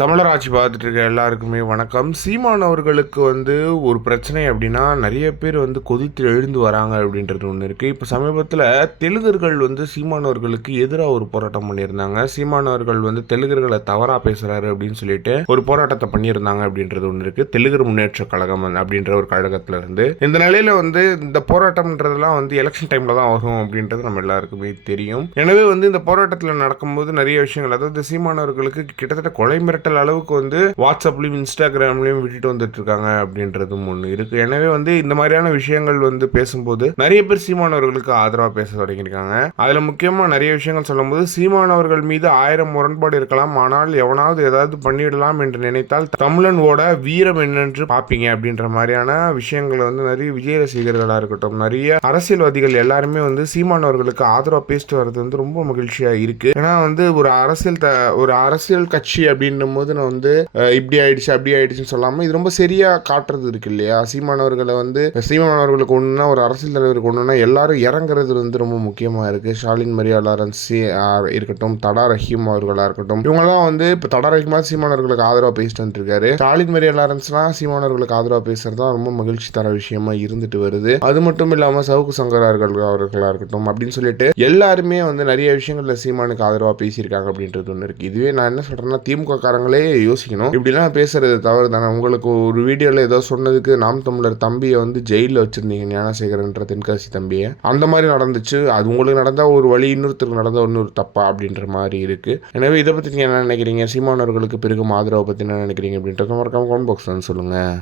தமிழர் ஆட்சி பார்த்துட்டு இருக்க எல்லாருக்குமே வணக்கம். சீமான் அவர்களுக்கு வந்து ஒரு பிரச்சனை அப்படின்னா நிறைய பேர் வந்து கொதித்து எழுந்து வராங்க அப்படின்றது ஒன்று இருக்குது இப்போ சமீபத்தில் தெலுங்கர்கள் வந்து சீமான் அவர்களுக்கு எதிராக ஒரு போராட்டம் பண்ணியிருந்தாங்க. சீமான் அவர்கள் வந்து தெலுங்கர்களை தவறாக பேசுகிறாரு அப்படின்னு சொல்லிட்டு ஒரு போராட்டத்தை பண்ணியிருந்தாங்க அப்படின்றது ஒன்று இருக்குது தெலுங்கர் முன்னேற்ற கழகம் அப்படின்ற ஒரு கழகத்தில் இருந்து இந்த நிலையில் வந்து இந்த போராட்டம்ன்றதெல்லாம் வந்து எலெக்ஷன் டைமில் தான் வரும் அப்படின்றது நம்ம எல்லாருக்குமே தெரியும். எனவே வந்து இந்த போராட்டத்தில் நடக்கும்போது நிறைய விஷயங்கள் அதாவது சீமானவர்களுக்கு கிட்டத்தட்ட கொலை மிரட்டல் அளவுக்கு வந்து வாட்ஸ்அப்லையும் இன்ஸ்டாகிராம்லையும் விட்டுட்டு வந்துட்டு இருக்காங்க அப்படின்றதும் ஒன்று இருக்கு. எனவே வந்து இந்த மாதிரியான விஷயங்கள் வந்து பேசும்போது நிறைய பேர் சீமானவர்களுக்கு ஆதரவாக பேச தொடங்கியிருக்காங்க. அதில் முக்கியமாக நிறைய விஷயங்கள் சொல்லும்போது சீமானவர்கள் மீது ஆயிரம் முரண்பாடு இருக்கலாம். ஆனால் எவனாவது ஏதாவது பண்ணிடலாம் என்று நினைத்தால் தமிழனோட வீரம் என்னென்று பார்ப்பீங்க அப்படின்ற மாதிரியான விஷயங்களை வந்து நிறைய விஜய ரசிகர்களாக இருக்கட்டும் நிறைய அரசியல்வாதிகள் எல்லாருமே வந்து சீமானவர்களுக்கு ஆதரவாக பேசிட்டு வர்றது வந்து ரொம்ப மகிழ்ச்சியாக இருக்கு. ஏன்னா வந்து ஒரு அரசியல் த ஒரு அரசியல் கட்சி அப்படின்னும் போது நான் வந்து இப்படி ஆயிடுச்சு அப்படி ஆயிடுச்சுன்னு சொல்லாமல் இது ரொம்ப சரியா காட்டுறது இருக்கு இல்லையா? சீமானவர்களை வந்து சீமானவர்களுக்கு ஒன்றுனா ஒரு அரசியல் தலைவருக்கு ஒன்றுனா எல்லாரும் இறங்குறது வந்து ரொம்ப முக்கியமாக இருக்கு. ஷாலின் மரியா லாரன்ஸ் இருக்கட்டும் தடா ரஹீம் அவர்களாக இருக்கட்டும் இவங்கெல்லாம் வந்து இப்போ தடா ரஹீமா சீமானவர்களுக்கு ஆதரவாக பேசிட்டு வந்துருக்காரு. ஷாலின் மரியா லாரன்ஸ்லாம் சீமானவர்களுக்கு ஆதரவாக பேசுறது தான் ரொம்ப மகிழ்ச்சி தர விஷயமா இருந்துட்டு வருது. அது மட்டும் இல்லாமல் சவுக்கு சங்கரார்கள் அவர்களாக இருக்கட்டும் அப்படின்னு சொல்லிட்டு எல்லாருமே வந்து நிறைய விஷயங்கள்ல சீமானுக்கு ஆதரவாக பேசியிருக்காங்க அப்படின்றது ஒன்று இருக்கு. இதுவே நான் என்ன சொல்றேன்னா திமுக காரங்க நாங்களே யோசிக்கணும். இப்படிலாம் பேசுறது தவறு தானே உங்களுக்கு ஒரு வீடியோவில் ஏதோ சொன்னதுக்கு நாம் தமிழர் தம்பியை வந்து ஜெயிலில் வச்சிருந்தீங்க ஞானசேகரன்ற தென்காசி தம்பியை. அந்த மாதிரி நடந்துச்சு. அது உங்களுக்கு நடந்தால் ஒரு வழி இன்னொருத்தருக்கு நடந்தால் இன்னொரு தப்பா அப்படின்ற மாதிரி இருக்கு. எனவே இதை பற்றி நீங்கள் என்ன நினைக்கிறீங்க? சீமானவர்களுக்கு பெருகும் ஆதரவை பற்றி என்ன நினைக்கிறீங்க அப்படின்றத மறக்காம கமெண்ட் பாக்ஸ் சொல்லுங்கள்